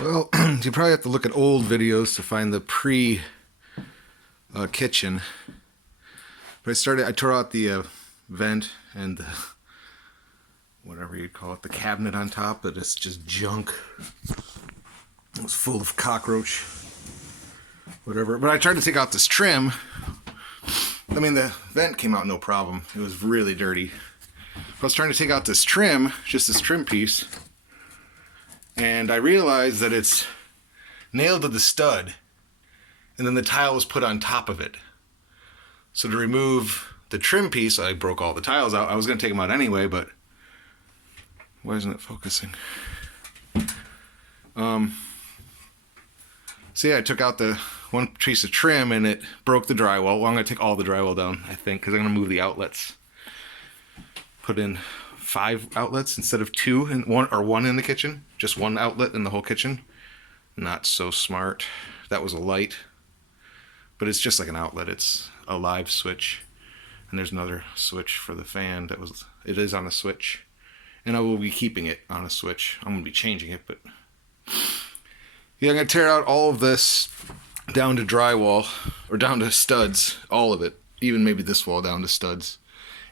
Well, you probably have to look at old videos to find the pre-kitchen. But I tore out the vent and the, whatever you call it, the cabinet on top, but it's just junk. It was full of cockroach, whatever. But I tried to take out this trim. I mean, the vent came out no problem. It was really dirty. I was trying to take out this trim, just this trim piece, and I realized that it's nailed to the stud, and then the tile was put on top of it. So to remove the trim piece, I broke all the tiles out. I was going to take them out anyway, but why isn't it focusing? So yeah, I took out the one piece of trim and it broke the drywall. Well, I'm going to take all the drywall down, I think, because I'm going to move the outlets. Put in 5 outlets instead of 2 and one in the kitchen. Just 1 outlet in the whole kitchen. Not so smart. That was a light, but it's just like an outlet. It's a live switch, and there's another switch for the fan. It is on a switch, and I will be keeping it on a switch. I'm going to be changing it, but yeah, I'm going to tear out all of this down to drywall, or down to studs, all of it, even maybe this wall down to studs,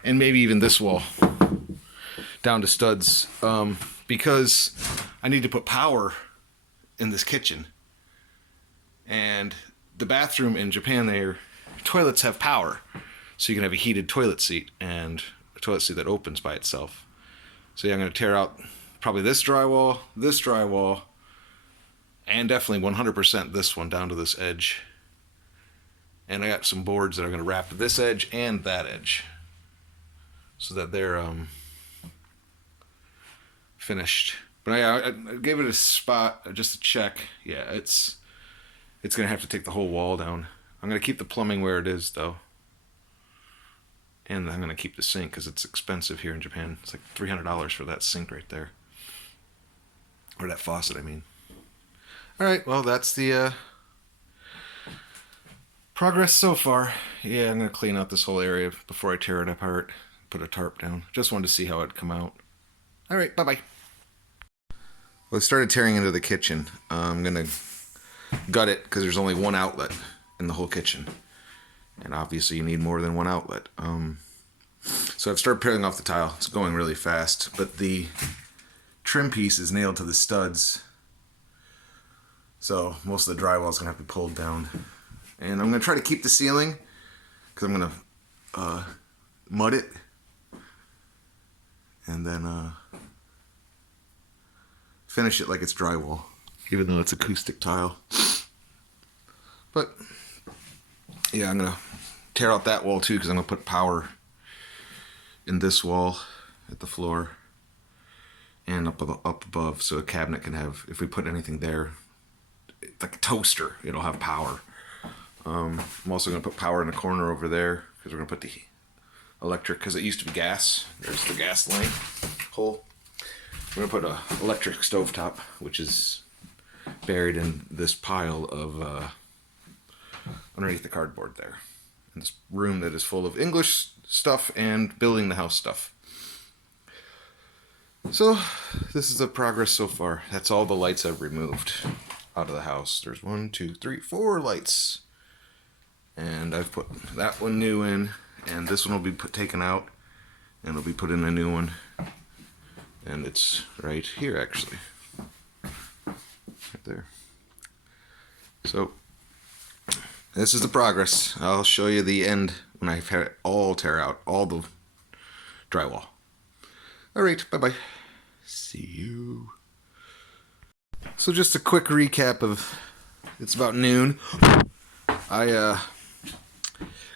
and maybe even this wall down to studs, because I need to put power in this kitchen. And the bathroom in Japan, their toilets have power, so you can have a heated toilet seat and a toilet seat that opens by itself. So yeah, I'm going to tear out probably this drywall, and definitely 100% this one down to this edge. And I got some boards that are going to wrap this edge and that edge, so that they're finished. But I gave it a spot just to check. Yeah, it's going to have to take the whole wall down. I'm going to keep the plumbing where it is, though. And I'm going to keep the sink because it's expensive here in Japan. It's like $300 for that sink right there. Or that faucet, I mean. Alright, well, that's the progress so far. Yeah, I'm going to clean out this whole area before I tear it apart. Put a tarp down. Just wanted to see how it'd come out. Alright, bye-bye. Well, I started tearing into the kitchen. I'm going to gut it because there's only 1 outlet in the whole kitchen. And obviously you need more than 1 outlet. So I've started peeling off the tile. It's going really fast. But the trim piece is nailed to the studs. So most of the drywall is going to have to be pulled down. And I'm going to try to keep the ceiling because I'm going to mud it. And then finish it like it's drywall, even though it's acoustic tile. But yeah, I'm going to tear out that wall too because I'm going to put power in this wall at the floor and up above, so a cabinet can have, if we put anything there, like a toaster, it'll have power. I'm also going to put power in the corner over there because we're going to put the electric, because it used to be gas. There's the gas line hole. We're going to put an electric stovetop, which is buried in this pile of underneath the cardboard there. In this room that is full of English stuff and building the house stuff. So, this is the progress so far. That's all the lights I've removed out of the house. There's 1, 2, 3, 4 lights. And I've put that one new in, and this one will be taken out, and it'll be put in a new one. And it's right here, actually. Right there. So, this is the progress. I'll show you the end when I've had it all tear out, all the drywall. Alright, bye-bye. See you. So just a quick recap of, it's about noon. I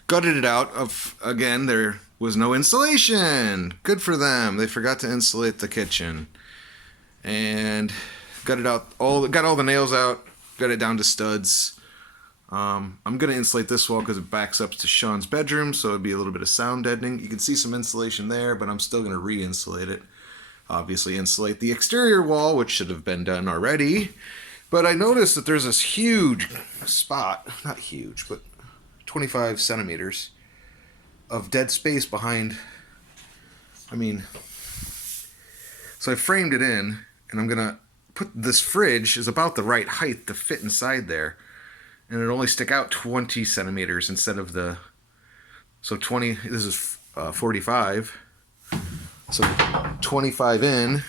gutted it out of, again, there was no insulation. Good for them. They forgot to insulate the kitchen. And gutted out got all the nails out, got it down to studs. I'm going to insulate this wall because it backs up to Sean's bedroom, so it'd be a little bit of sound deadening. You can see some insulation there, but I'm still going to re-insulate it. Obviously insulate the exterior wall, which should have been done already. But I noticed that there's this huge spot, not huge, but 25 centimeters of dead space behind, so I framed it in, and I'm going to put this fridge is about the right height to fit inside there, and it only stick out 20 centimeters instead of the, so 20, this is 45, so 25 in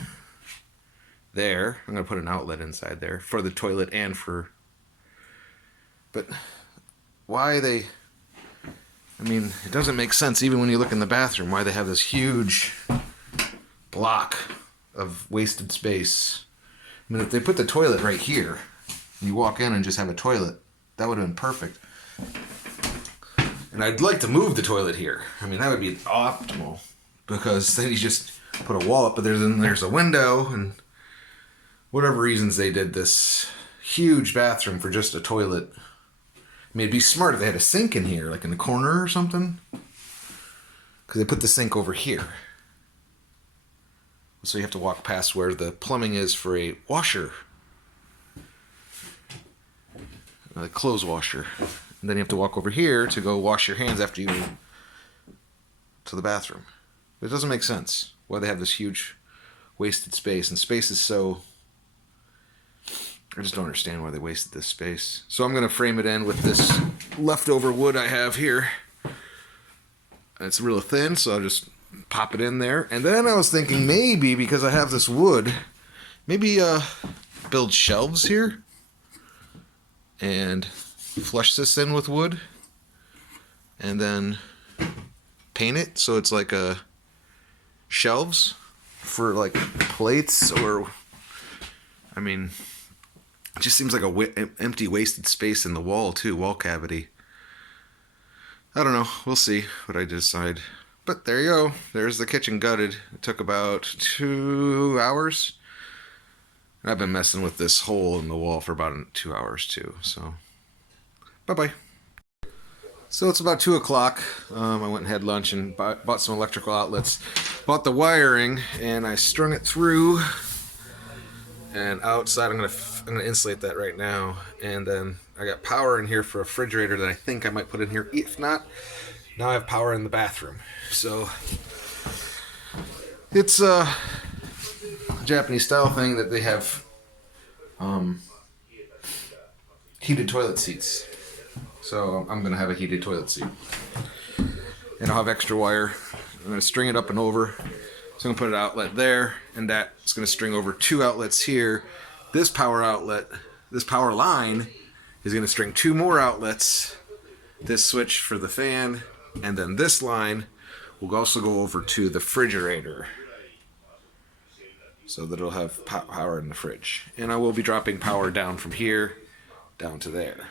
there. I'm going to put an outlet inside there for the toilet and for, but why they, I mean, it doesn't make sense even when you look in the bathroom why they have this huge block of wasted space. I mean, if they put the toilet right here, you walk in and just have a toilet, that would have been perfect. And I'd like to move the toilet here. I mean, that would be optimal, because then you just put a wall up, but there's a window, and whatever reasons they did this huge bathroom for just a toilet. I mean, it'd be smart if they had a sink in here, like in the corner or something, because they put the sink over here. So you have to walk past where the plumbing is for a washer, a clothes washer. And then you have to walk over here to go wash your hands after you go to the bathroom. It doesn't make sense why they have this huge wasted space. And space is so... I just don't understand why they wasted this space. So I'm going to frame it in with this leftover wood I have here. It's real thin, so I'll just pop it in there. And then I was thinking maybe, because I have this wood, maybe build shelves here and flush this in with wood and then paint it so it's like a shelves for like plates, or I mean, it just seems like a empty wasted space in the wall too, wall cavity. I don't know, we'll see what I decide. But there you go, there's the kitchen gutted. It took about 2 hours. And I've been messing with this hole in the wall for about 2 hours too, so bye-bye. So it's about 2 o'clock. I went and had lunch and bought some electrical outlets. Bought the wiring, and I strung it through. And outside, I'm gonna insulate that right now. And then I got power in here for a refrigerator that I think I might put in here. If not, now I have power in the bathroom. So it's a Japanese style thing that they have heated toilet seats. So I'm going to have a heated toilet seat. And I'll have extra wire. I'm going to string it up and over. So I'm going to put an outlet there, and that's going to string over 2 outlets here. This power outlet, this power line, is going to string 2 more outlets. This switch for the fan, and then this line will also go over to the refrigerator, so that it'll have power in the fridge. And I will be dropping power down from here down to there.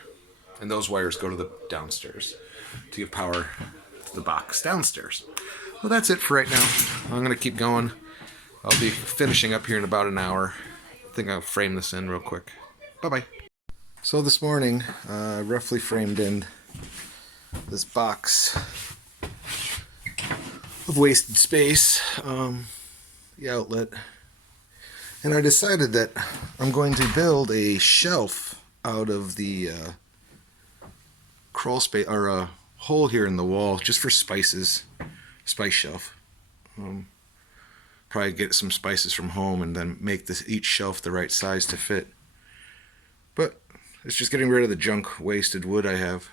And those wires go to the downstairs to give power to the box downstairs. Well, that's it for right now. I'm going to keep going. I'll be finishing up here in about an hour. I think I'll frame this in real quick. Bye-bye. So this morning, I roughly framed in this box of wasted space, the outlet. And I decided that I'm going to build a shelf out of the crawl space, or a hole here in the wall, just for spices. Spice shelf. Probably get some spices from home and then make each shelf the right size to fit. But it's just getting rid of the junk wasted wood I have.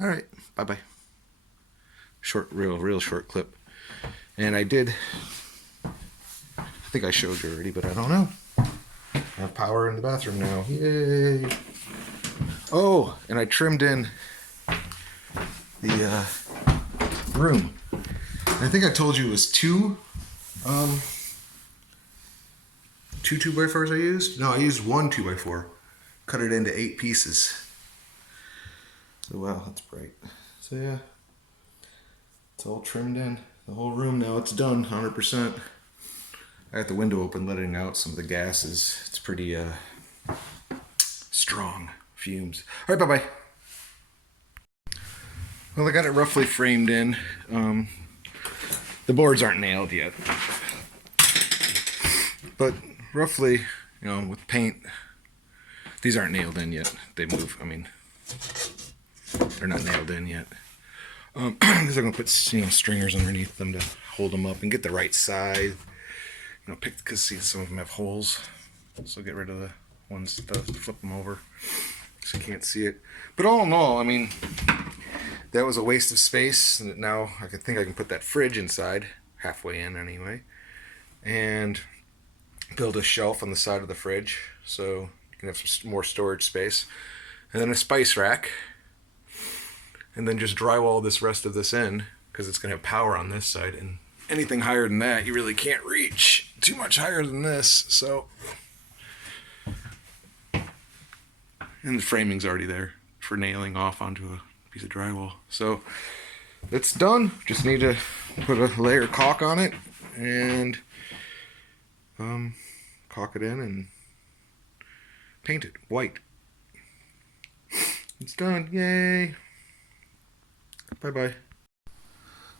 Alright, bye-bye. Real short clip. And I think I showed you already, but I don't know. I have power in the bathroom now. Yay! Oh, and I trimmed in the room. I think I told you it was two 2x4s I used. No, I used one 2x4. Cut it into 8 pieces. So wow, that's bright. So yeah, it's all trimmed in. The whole room now, it's done 100%. I got the window open, letting out some of the gases. It's pretty strong fumes. All right, bye-bye. Well, I got it roughly framed in. The boards aren't nailed yet. But roughly, you know, with paint, these aren't nailed in yet. They move, I mean, they're not nailed in yet. Because I'm going to put, you know, stringers underneath them to hold them up and get the right size. pick, because see, some of them have holes, so get rid of the ones that flip them over so you can't see it. But all in all, I mean, that was a waste of space, and now I think I can put that fridge inside, halfway in anyway, and build a shelf on the side of the fridge so you can have some more storage space, and then a spice rack, and then just drywall this rest of this in, because it's going to have power on this side, and anything higher than that you really can't reach too much higher than this. So, and the framing's already there for nailing off onto a piece of drywall. So it's done. Just need to put a layer of caulk on it and caulk it in and paint it white. It's done. Yay. Bye bye.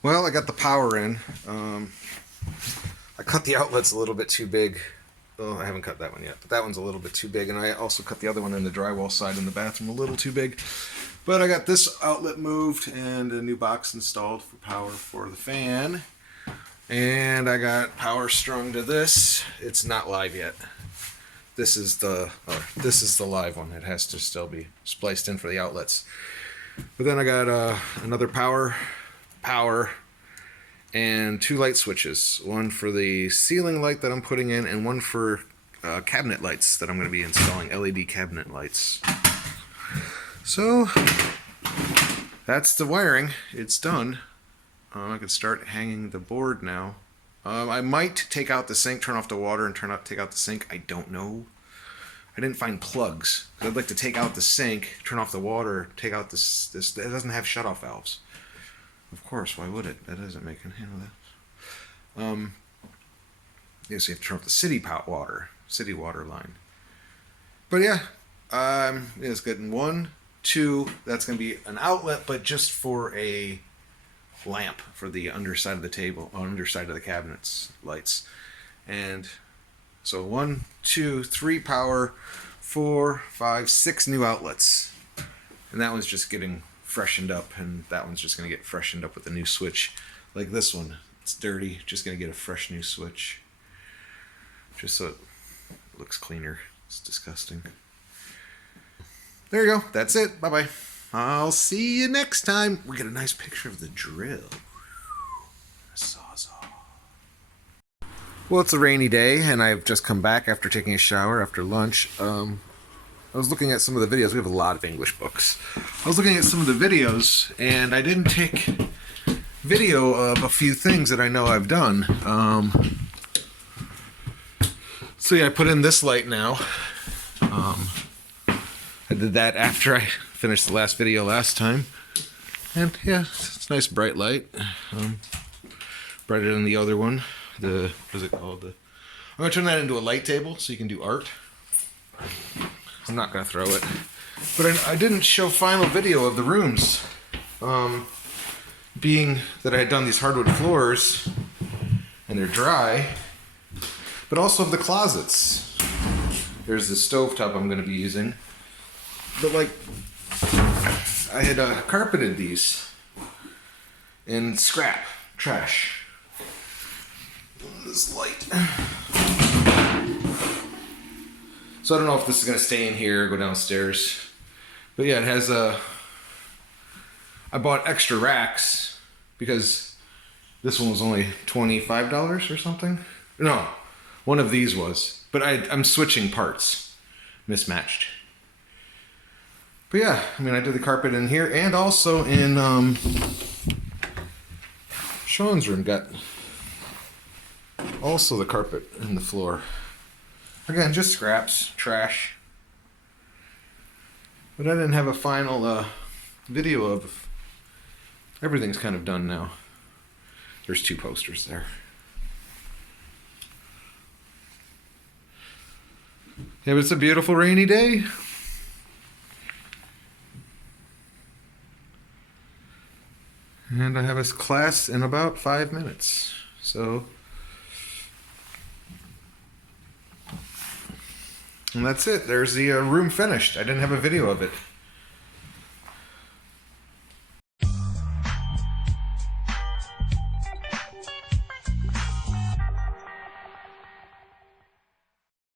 Well, I got the power in. I cut the outlets a little bit too big. Oh, I haven't cut that one yet, but that one's a little bit too big, and I also cut the other one in the drywall side in the bathroom a little too big. But I got this outlet moved and a new box installed for power for the fan. And I got power strung to this. It's not live yet. This is the live one. It has to still be spliced in for the outlets. But then I got another power, and 2 light switches. One for the ceiling light that I'm putting in, and one for cabinet lights that I'm going to be installing, LED cabinet lights. So that's the wiring. It's done. I can start hanging the board now. I might take out the sink, turn off the water, and take out the sink. I don't know. I didn't find plugs. I'd like to take out the sink, turn off the water, take out this. It doesn't have shutoff valves. Of course, why would it? That doesn't make any of that. Yeah, so you have to turn off the city water line. But yeah, it's getting 1, 2. That's going to be an outlet, but just for a lamp for the underside of the table, underside of the cabinets lights. And so 1, 2, 3 power, 4, 5, 6 new outlets. And that one's just getting freshened up, and that one's just going to get freshened up with a new switch. Like this one, it's dirty, just going to get a fresh new switch. Just so it looks cleaner. It's disgusting. There you go. That's it. Bye-bye. I'll see you next time. We get a nice picture of the drill. Sawzall. Well, it's a rainy day, and I've just come back after taking a shower after lunch. I was looking at some of the videos. We have a lot of English books. I was looking at some of the videos, and I didn't take video of a few things that I know I've done. So yeah, I put in this light now. I did that after I finished the last video last time. And yeah, it's a nice bright light. Brighter than the other one. What is it called? I'm going to turn that into a light table so you can do art. I'm not going to throw it. But I didn't show final video of the rooms. Being that I had done these hardwood floors and they're dry, but also of the closets. There's the stovetop I'm going to be using. But like, I had carpeted these in scrap, trash. This light. So I don't know if this is going to stay in here or go downstairs. But yeah, it has I bought extra racks because this one was only $25 or something. No, one of these was. But I'm switching parts. Mismatched. But yeah, I mean, I did the carpet in here and also in Sean's room. Got also the carpet in the floor. Again, just scraps, trash. But I didn't have a final video of everything's kind of done now. There's 2 posters there. Yeah, but it's a beautiful rainy day. And I have a class in about 5 minutes. So, and that's it. There's the room finished. I didn't have a video of it.